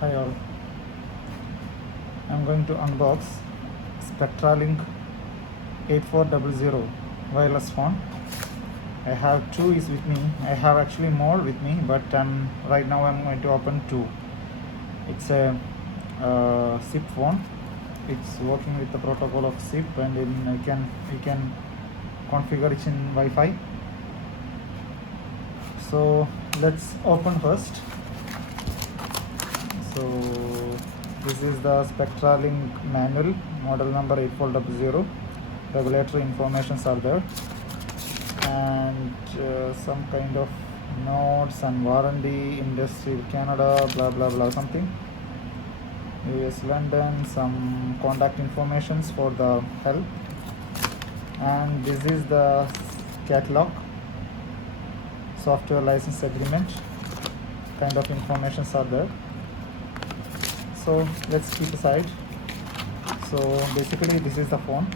Hi all, I'm going to unbox Spectralink 8400 wireless phone. I have two is with me. I have actually more with me, but right now I'm going to open two. It's a SIP phone. It's working with the protocol of SIP, and then you can configure it in Wi-Fi. So let's open first. So this is the Spectralink manual, model number 8400. Regulatory informations are there, and some kind of notes and warranty, industry Canada, blah blah blah something. US London, some contact informations for the help, and this is the catalog, software license agreement, kind of informations are there. So let's keep aside. So basically this is the phone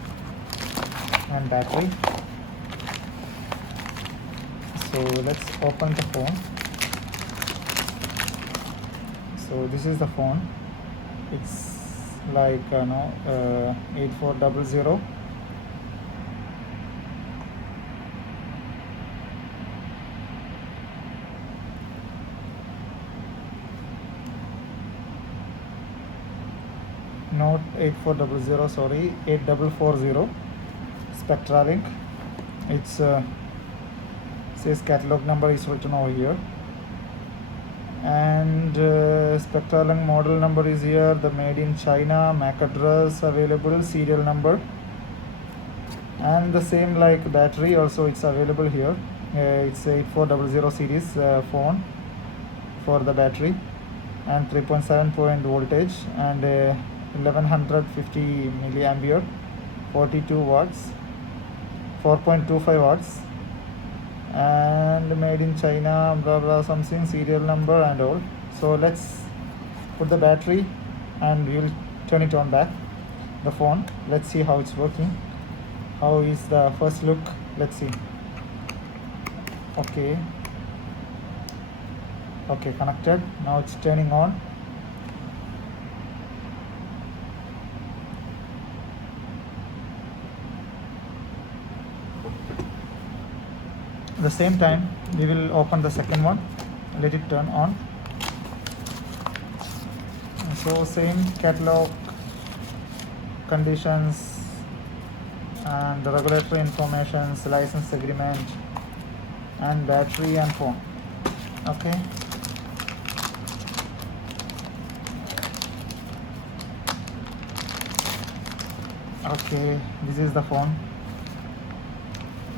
and battery. So let's open the phone. So this is the phone. It's like 8400. Not 8400, sorry, 8440 Spectralink. It's says catalog number is written over here, and Spectralink model number is here, the made in China, MAC address available, serial number, and the same like battery also it's available here. It's 8400 series phone for the battery, and 3.7 point voltage, and 1150 milliampere, 42 watts, 4.25 watts, and made in China, blah blah something, serial number and all. So let's put the battery and we will turn it on back, the phone. Let's see how it's working. How is the first look? Let's see. Okay, connected. Now it's turning on. At the same time we will open the second one, let it turn on. So same catalog, conditions, and the regulatory information, license agreement, and battery and phone. Okay, this is the phone.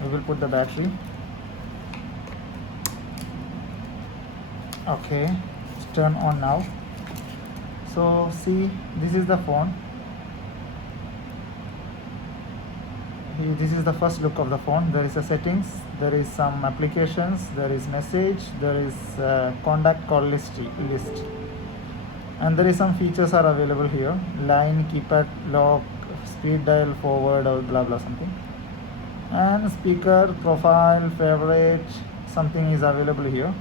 We will put the battery. Okay, it's turned on now. So see, this is the phone. This is the first look of the phone. There is a settings, there is some applications, there is message, there is contact call list, and there is some features are available here: line, keypad, lock, speed dial, forward, or blah blah something, and speaker, profile, favorite, something is available here.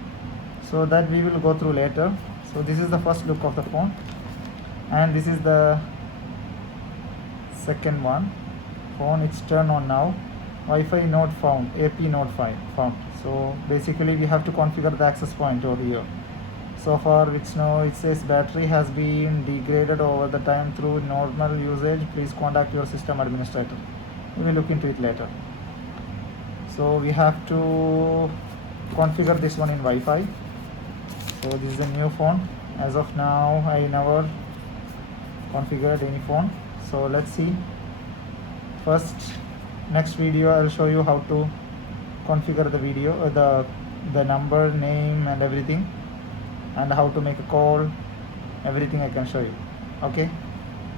So that we will go through later. So this is the first look of the phone, and this is the second one. Phone, it's turned on now. Wi-Fi not found, AP not found. So basically we have to configure the access point over here. So far which now it says battery has been degraded over the time through normal usage. Please contact your system administrator. We will look into it later. So we have to configure this one in Wi-Fi. So this is a new phone. As of now I never configured any phone. So let's see. First, next video I'll show you how to configure the video, the number, name and everything, and how to make a call. Everything I can show you. Okay,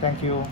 thank you.